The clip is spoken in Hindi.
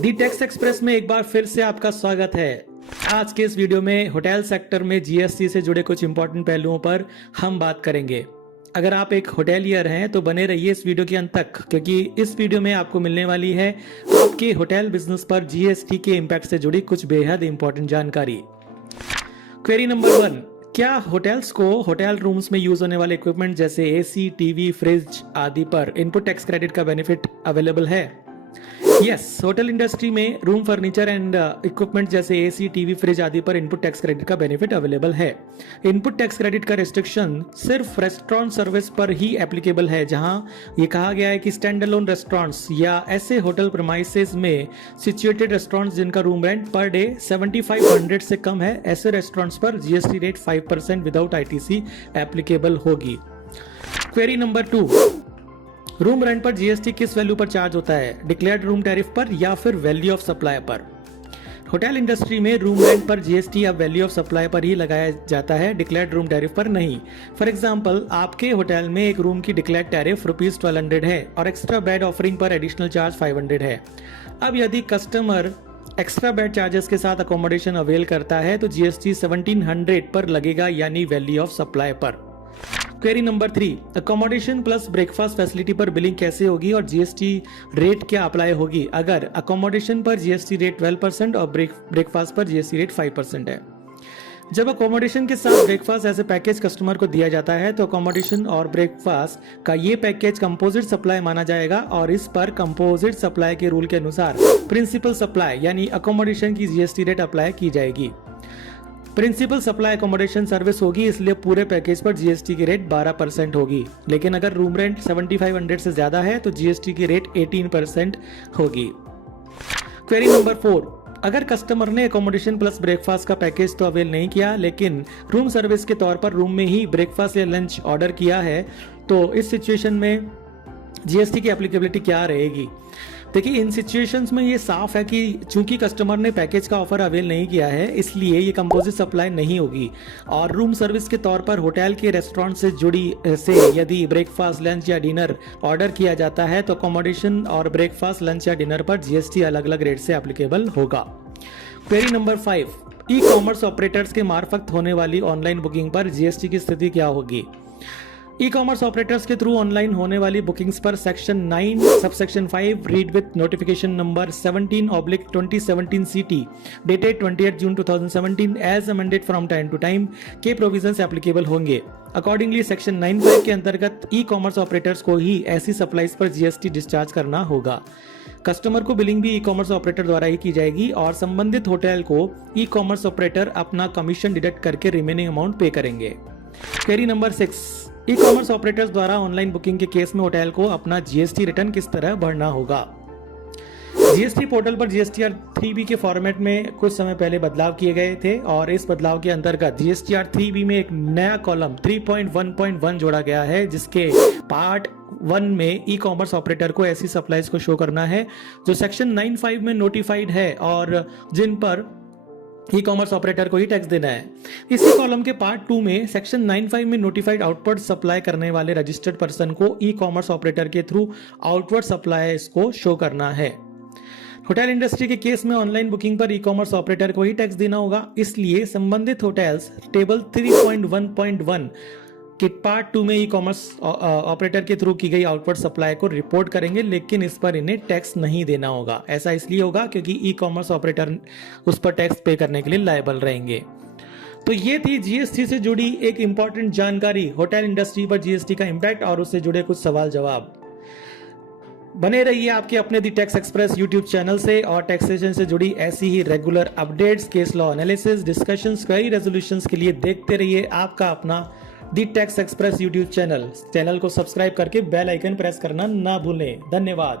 दी टैक्स एक्सप्रेस में एक बार फिर से आपका स्वागत है। आज के इस वीडियो में होटल सेक्टर में जीएसटी से जुड़े कुछ इंपॉर्टेंट पहलुओं पर हम बात करेंगे। अगर आप एक होटेलियर हैं तो बने रहिए इस वीडियो के अंत तक, क्योंकि इस वीडियो में आपको मिलने वाली है आपके होटल बिजनेस पर जीएसटी के इम्पैक्ट से जुड़ी कुछ बेहद इंपॉर्टेंट जानकारी। क्वेरी नंबर 1, क्या होटल्स को होटल रूम्स में यूज होने वाले इक्विपमेंट जैसे एसी, टीवी, फ्रिज आदि पर इनपुट टैक्स क्रेडिट का बेनिफिट अवेलेबल है? यस, होटल इंडस्ट्री में रूम फर्नीचर एंड इक्विपमेंट जैसे एसी, टीवी, फ्रिज आदि पर इनपुट टैक्स क्रेडिट का बेनिफिट अवेलेबल है। इनपुट टैक्स क्रेडिट का रिस्ट्रिक्शन सिर्फ रेस्टोरेंट सर्विस पर ही एप्लीकेबल है, जहां ये कहा गया है कि स्टैंड अलोन रेस्टोरेंट्स या ऐसे होटल प्रीमाइसेस में सिचुएटेड रेस्टोरेंट्स जिनका रूम रेंट पर डे 7500 से कम है, ऐसे रेस्टोरेंट्स पर GST rate 5% without ITC applicable होगी। क्वेरी नंबर 2, रूम रेंट पर जीएसटी किस वैल्यू पर चार्ज होता है? डिक्लेयर्ड रूम टैरिफ पर या फिर वैल्यू ऑफ सप्लाई पर? होटल इंडस्ट्री में रूम रेंट पर जीएसटी अब वैल्यू ऑफ सप्लाई पर ही लगाया जाता है, डिक्लेयर्ड रूम टैरिफ पर नहीं। फॉर एग्जांपल, आपके होटल में एक रूम की डिक्लेयर्ड टैरिफ ₹1200 है और एक्स्ट्रा बेड ऑफरिंग पर एडिशनल चार्ज 500 है। अब यदि कस्टमर एक्स्ट्रा बेड चार्जेस के साथ अकोमोडेशन अवेल करता है तो जीएसटी 1700 पर लगेगा, यानी वैल्यू ऑफ सप्लाई पर। Query number 3, accommodation plus breakfast facility पर बिलिंग कैसे होगी और जीएसटी रेट क्या अप्लाई होगी अगर अकोमोडेशन पर जीएसटी रेट 12% और ब्रेकफास्ट पर जीएसटी रेट 5% है? जब अकोमोडेशन के साथ ब्रेकफास्ट ऐसे पैकेज कस्टमर को दिया जाता है तो अकोमोडेशन और ब्रेकफास्ट का ये पैकेज कंपोजिट सप्लाई माना जाएगा और इस पर कंपोजिट सप्लाई के रूल के अनुसार प्रिंसिपल सप्लाई यानी अकोमोडेशन की जीएसटी रेट अप्लाई की जाएगी। प्रिंसिपल सप्लाई अकोमोडेशन सर्विस होगी, इसलिए पूरे पैकेज पर जीएसटी की रेट 12% होगी। लेकिन अगर रूम रेंट 7500 से ज्यादा है तो जीएसटी की रेट 18% होगी। क्वेरी नंबर 4, अगर कस्टमर ने अकोमोडेशन प्लस ब्रेकफास्ट का पैकेज तो अवेल नहीं किया लेकिन रूम सर्विस के तौर पर रूम में ही ब्रेकफास्ट या लंच ऑर्डर किया है, तो इस सिचुएशन में जीएसटी की एप्लीकेबिलिटी क्या रहेगी? देखिए, इन सिचुएशंस में ये साफ है कि चूंकि कस्टमर ने पैकेज का ऑफर अवेल नहीं किया है, इसलिए ये कंपोजिट सप्लाई नहीं होगी और रूम सर्विस के तौर पर होटल के रेस्टोरेंट से जुड़ी से यदि ब्रेकफास्ट, लंच या डिनर ऑर्डर किया जाता है तो अकोमोडेशन और ब्रेकफास्ट, लंच या डिनर पर जीएसटी अलग अलग रेट से एप्लीकेबल होगा। क्वेरी नंबर 5, ई कॉमर्स ऑपरेटर्स के मार्फत होने वाली ऑनलाइन बुकिंग पर जीएसटी की स्थिति क्या होगी? ई कॉमर्स ऑपरेटर्स के थ्रू ऑनलाइन होने वाली बुकिंग्स पर section 9 subsection 5 read with notification number 17/2017 CT dated 28 June 2017 as amended from time to time के प्रोविजंस एप्लीकेबल होंगे। अकॉर्डिंगली सेक्शन 9(5) के अंतर्गत ई कॉमर्स ऑपरेटर्स को ही ऐसी सप्लाईज पर जीएसटी डिस्चार्ज करना होगा। कस्टमर को बिलिंग भी ई कॉमर्स ऑपरेटर द्वारा ही की जाएगी और संबंधित होटल को ई कॉमर्स ऑपरेटर अपना कमीशन डिडक्ट करके रिमेनिंग अमाउंट पे करेंगे। क्वेरी नंबर 6, ई कॉमर्स ऑपरेटर्स द्वारा ऑनलाइन बुकिंग के केस में होटल को अपना जीएसटी रिटर्न किस तरह भरना होगा? जीएसटी पोर्टल पर जीएसटीआर 3B के फॉर्मेट में कुछ समय पहले बदलाव किए गए थे और इस बदलाव के अंतर्गत जीएसटीआर 3B में एक नया कॉलम 3.1.1 जोड़ा गया है, जिसके पार्ट 1 में ई कॉमर्स ऑपरेटर को ऐसी सप्लाईज को शो करना है जो सेक्शन 9(5) में नोटिफाइड है और जिन पर ई कॉमर्स ऑपरेटर को ही टैक्स देना है। इसी कॉलम के पार्ट 2 में सेक्शन 9(5) में नोटिफाइड आउटवर्ड सप्लाई करने वाले रजिस्टर्ड पर्सन को ई कॉमर्स ऑपरेटर के थ्रू आउटवर्ड सप्लाई को शो करना है। होटल इंडस्ट्री के केस में ऑनलाइन बुकिंग पर ई कॉमर्स ऑपरेटर को ही टैक्स देना होगा, इसलिए संबंधित होटल्स टेबल 3.1.1 कि पार्ट 2 में ई कॉमर्स ऑपरेटर के थ्रू की गई आउटवर्ड सप्लाई को रिपोर्ट करेंगे, लेकिन इस पर इन्हें टैक्स नहीं देना होगा। ऐसा इसलिए होगा क्योंकि ई कॉमर्स ऑपरेटर उस पर टैक्स पे करने के लिए लायबल रहेंगे। तो ये थी जीएसटी से जुड़ी एक इंपॉर्टेंट जानकारी, होटल इंडस्ट्री पर जीएसटी का इंपैक्ट और उससे जुड़े कुछ सवाल जवाब। बने रहिए आपके अपने the tax express YouTube channel से और टैक्सेशन से जुड़ी ऐसी ही regular updates, case law analysis, discussions, query resolutions के लिए देखते रहिए आपका अपना the tax express YouTube channel को सब्सक्राइब करके बेल आइकन प्रेस करना ना भूलें। धन्यवाद।